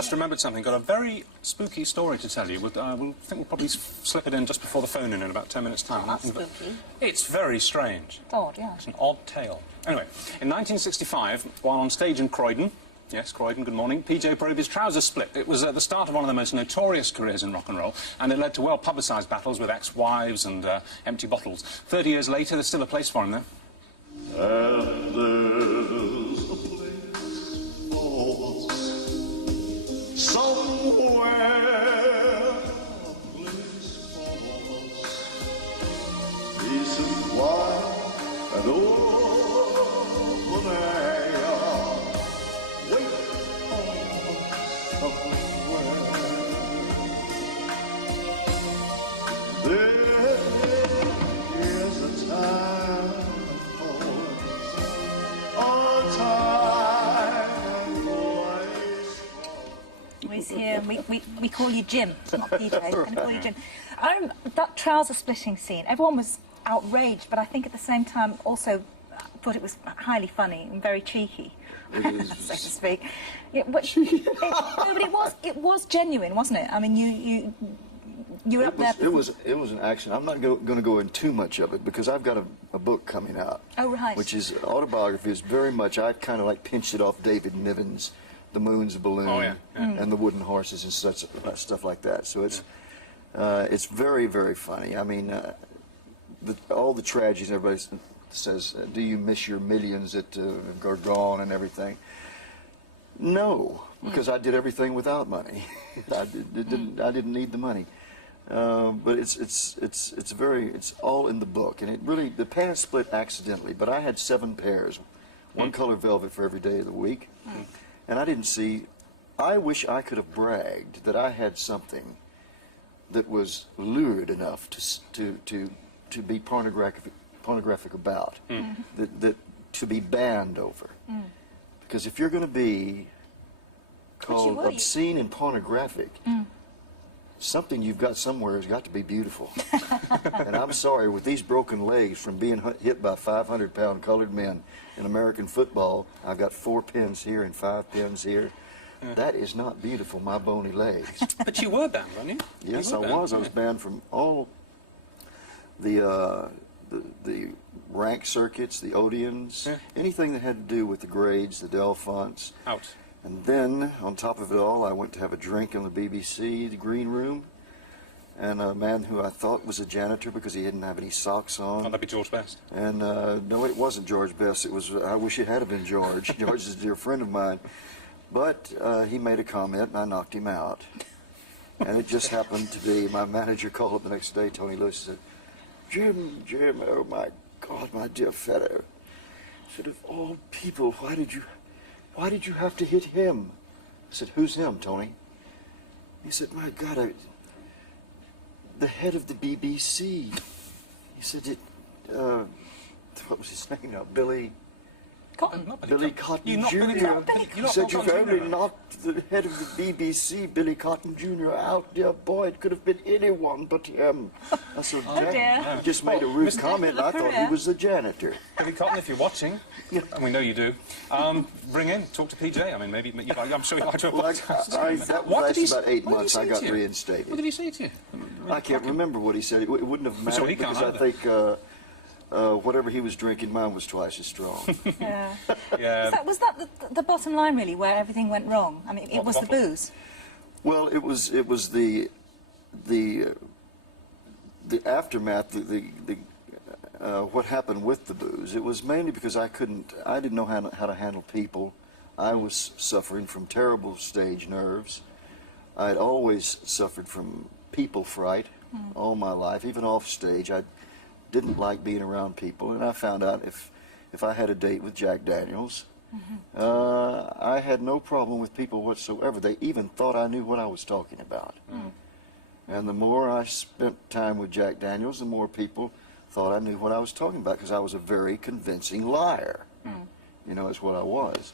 just remembered something. Got a very spooky story to tell you. We'll probably slip it in just before the phone in about 10 minutes' time. Oh, that's spooky. It's very strange. It's odd, yeah. It's an odd tale. Anyway, in 1965, while on stage in Croydon, yes, Croydon, good morning, PJ Proby's trousers split. It was at the start of one of the most notorious careers in rock and roll, and it led to well-publicised battles with ex-wives and empty bottles. 30 years later, there's still a place for him there. And there's a place for us somewhere, a place for us, peace and quiet and open air. Wait for us somewhere. There is a time. He's here. We call you Jim, not PJ. We're going to call you Jim. That trouser splitting scene, everyone was outraged, but I think at the same time also thought it was highly funny and very cheeky, so to speak. Yeah, but, it was genuine, wasn't it? I mean, you were up there. It was an action. I'm not going to go in too much of it because I've got a book coming out. Oh, right. Which is autobiography. Is very much, I kind of like pinched it off David Niven's The Moon's Balloon, oh, yeah. and The Wooden Horses and such stuff like that. So it's very, very funny. I mean, all the tragedies, everybody says, do you miss your millions that are gone and everything? No, because I did everything without money. I didn't need the money. But it's all in the book, and it really, the pants split accidentally, but I had 7 pairs, one color velvet for every day of the week, and I didn't see, I wish I could have bragged that I had something that was lurid enough to be pornographic about, that to be banned over, because if you're going to be called obscene and pornographic, something you've got somewhere has got to be beautiful. And I'm sorry, with these broken legs from being hit by 500-pound colored men in American football, I've got 4 pins here and 5 pins here. That is not beautiful, my bony legs. But you were banned, weren't you? Yes, I was. I was banned from all the rank circuits, the Odeons, anything that had to do with the grades, the Delphonts. Out. And then, on top of it all, I went to have a drink in the BBC, the green room, and a man who I thought was a janitor because he didn't have any socks on. Oh, that'd be George Best. And no, it wasn't George Best. It was, I wish it had been George. George is a dear friend of mine. But he made a comment, and I knocked him out. And it just happened to be, my manager called up the next day, Tony Lewis, and said, Jim, oh my God, my dear fellow. I said, of all people, why did you have to hit him? I said, who's him, Tony? He said, my God, the head of the BBC. He said, what was his name now? Billy Cotton Jr. He said, you've only knocked the head of the BBC, Billy Cotton Jr. out. Dear boy, it could have been anyone but him. I said, he just made a rude comment, and I thought he was the janitor. Billy Cotton, if you're watching, and we know you do, bring in, talk to PJ. I mean, maybe I'm sure you'd like to apologise. That lasted about 8 months. I got reinstated. What did he say to you? I can't remember what he said. It wouldn't have mattered because I think whatever he was drinking, mine was twice as strong. Yeah. Was that the bottom line, really, where everything went wrong? I mean, it was the booze. Well, it was the aftermath, what happened with the booze. It was mainly because I didn't know how to handle people. I was suffering from terrible stage nerves. I had always suffered from people fright all my life, even off stage. I didn't like being around people, and I found out if I had a date with Jack Daniels, I had no problem with people whatsoever. They even thought I knew what I was talking about. And the more I spent time with Jack Daniels, the more people thought I knew what I was talking about, because I was a very convincing liar. You know, it's what I was.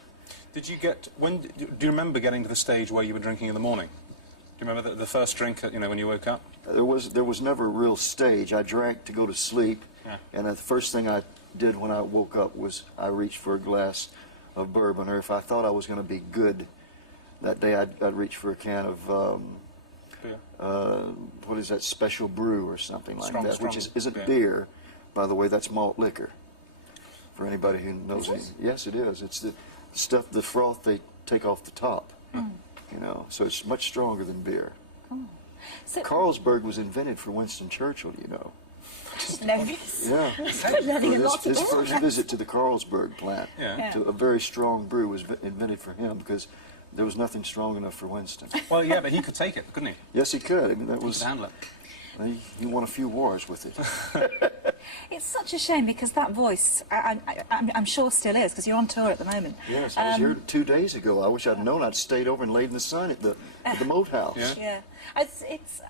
Did you get, do you remember getting to the stage where you were drinking in the morning? Do you remember the first drink, when you woke up? There was never a real stage. I drank to go to sleep, and the first thing I did when I woke up was I reached for a glass of bourbon, or if I thought I was going to be good that day I'd reach for a can of what is that, special brew or something like that, which isn't beer, by the way. That's malt liquor. For anybody who knows it, yes, it is. It's the stuff, the froth they take off the top. You know, so it's much stronger than beer. So, Carlsberg was invented for Winston Churchill, you know. Elvis. Yeah. Learning a lot His about first that. visit to the Carlsberg plant, to a very strong brew, was invented for him because there was nothing strong enough for Winston. Well, yeah, but he could take it, couldn't he? Yes, he could. I mean, that He was. could handle it. He won a few wars with it. It's such a shame because that voice, I'm sure still is, because you're on tour at the moment. Yes, I was here 2 days ago. I wish I'd known. I'd stayed over and laid in the sun at the Moat House. Yeah. It's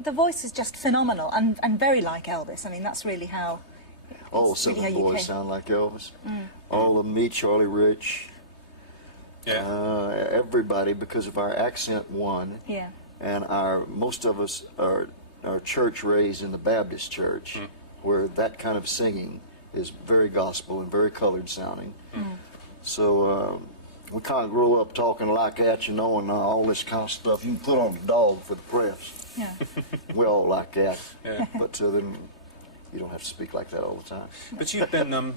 the voice is just phenomenal and very like Elvis. I mean, that's really how. All it's some really of the how you boys came. sound like Elvis. All of me, Charlie Rich, everybody, because of our accent one. Yeah. And most of us are church raised in the Baptist church, where that kind of singing is very gospel and very colored sounding. So we kind of grow up talking like that, you know, and all this kind of stuff. You can put on a dog for the press. Yeah. We all like that. But then you don't have to speak like that all the time. But you've been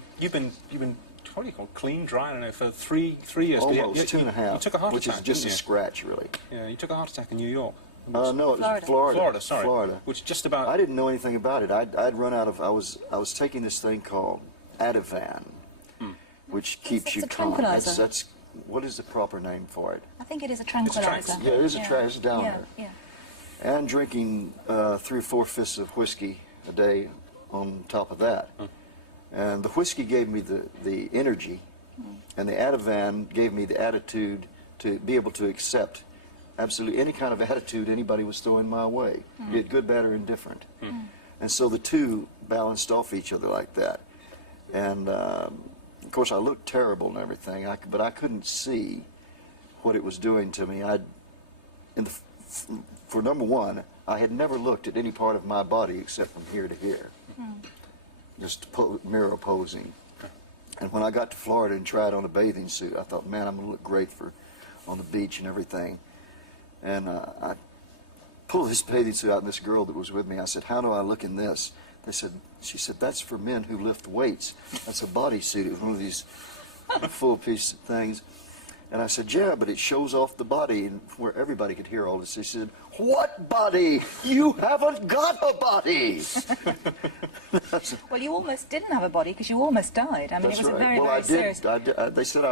what do you call it, clean, dry, I don't know, for three years. Almost, You 2.5. You took a heart which attack, is just didn't a you? scratch, really. Yeah, you took a heart attack in New York. No, it was Florida. Florida, sorry. Florida. Which just about. I didn't know anything about it. I'd run out of. I was taking this thing called Ativan, which keeps you It's a calm. tranquilizer. That's what is the proper name for it? I think it is a tranquilizer. Yeah, it is a it's down Yeah. there. Yeah. And drinking 3 or 4 fifths of whiskey a day on top of that. And the whiskey gave me the energy, and the Ativan gave me the attitude to be able to accept absolutely any kind of attitude anybody was throwing my way, be it good, bad, or indifferent. And so the two balanced off each other like that. And of course, I looked terrible and everything, but I couldn't see what it was doing to me. For number one, I had never looked at any part of my body except from here to here, just mirror posing. And when I got to Florida and tried on a bathing suit, I thought, man, I'm going to look great on the beach and everything. And I pulled this bathing suit out, and this girl that was with me, I said, how do I look in this? She said, that's for men who lift weights. That's a bodysuit. It was one of these full-piece things. And I said, yeah, but it shows off the body, and where everybody could hear all this. She said, what body? You haven't got a body. Well, you almost didn't have a body because you almost died. I mean, That's it was right. a very, Well, very I serious. did. They said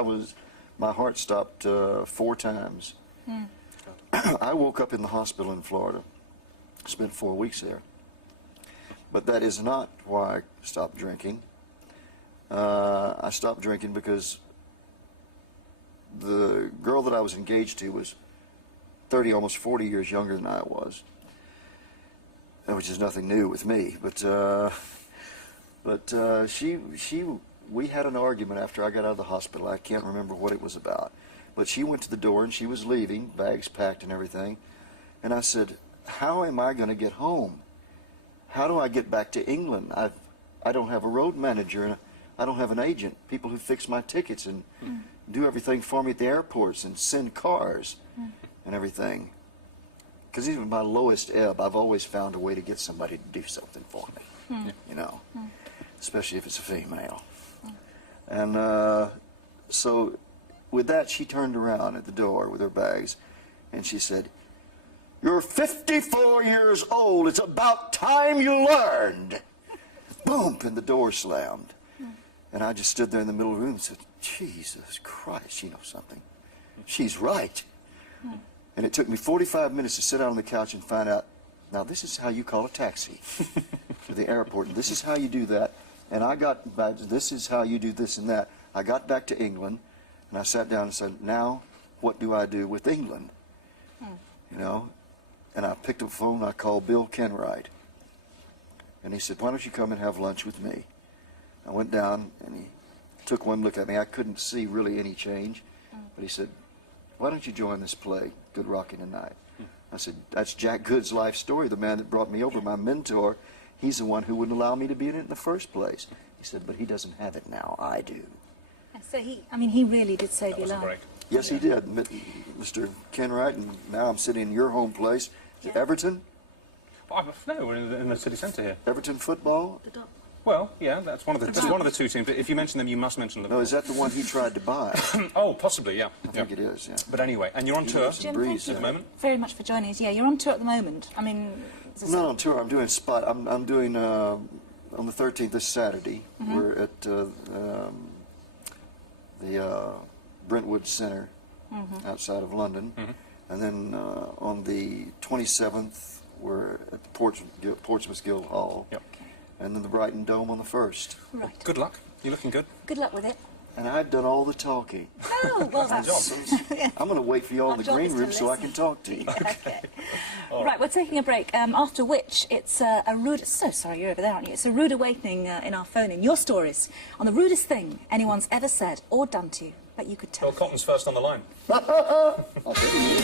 my heart stopped 4 times. I woke up in the hospital in Florida. Spent 4 weeks there. But that is not why I stopped drinking. I stopped drinking because the girl that I was engaged to was 30, almost 40 years younger than I was, which is nothing new with me. But we had an argument after I got out of the hospital. I can't remember what it was about. But she went to the door and she was leaving, bags packed and everything. And I said, how am I going to get home? How do I get back to England? I don't have a road manager and I don't have an agent, people who fix my tickets and do everything for me at the airports and send cars and everything. Because even my lowest ebb, I've always found a way to get somebody to do something for me, you know, especially if it's a female. And so with that, she turned around at the door with her bags and she said, you're 54 years old. It's about time you learned. Boom, and the door slammed. And I just stood there in the middle of the room and said, Jesus Christ, she knows something. She's right. And it took me 45 minutes to sit down on the couch and find out, now this is how you call a taxi to the airport. And this is how you do that. And I got back, this is how you do this and that. I got back to England and I sat down and said, now what do I do with England? You know? And I picked up the phone and I called Bill KENWRIGHT. And he said, why don't you come and have lunch with me? I went down and he took one look at me. I couldn't see really any change. But he said, why don't you join this play, Good Rockin' Tonight? I said, that's Jack Good's life story, the man that brought me over, my mentor. He's the one who wouldn't allow me to be in it in the first place. He said, but he doesn't have it now. I do. And so he really did save That your was a life. break. Yes, he did, Mr. Kenwright, and now I'm sitting in your home place. Is it Everton? No, we're in the city centre here. Everton football? Well, yeah, that's one of the two teams. But if you mention them, you must mention Liverpool. No, is that the one he tried to buy? Oh, possibly, yeah. I think it is, yeah. But anyway, and you're on tour lives in Breeze, at the moment? very much for joining us. Yeah, you're on tour at the moment. I mean... I'm not on tour. I'm doing spot. I'm doing on the 13th this Saturday. We're at the Brentwood Center outside of London, and then on the 27th we're at the Portsmouth Guild Hall, and then the Brighton Dome on the 1st. Right. Good luck. You're looking good. Good luck with it. And I've done all the talking. Oh, well, that's... I'm going to wait for you all in the Our job green is to room so I listen. can talk to you. Okay. Right, we're taking a break, after which it's a rude... So sorry, you're over there, aren't you? It's a rude awakening in our phone in. Your stories on the rudest thing anyone's ever said or done to you that you could tell. Well, Cotton's first on the line. I'll tell you.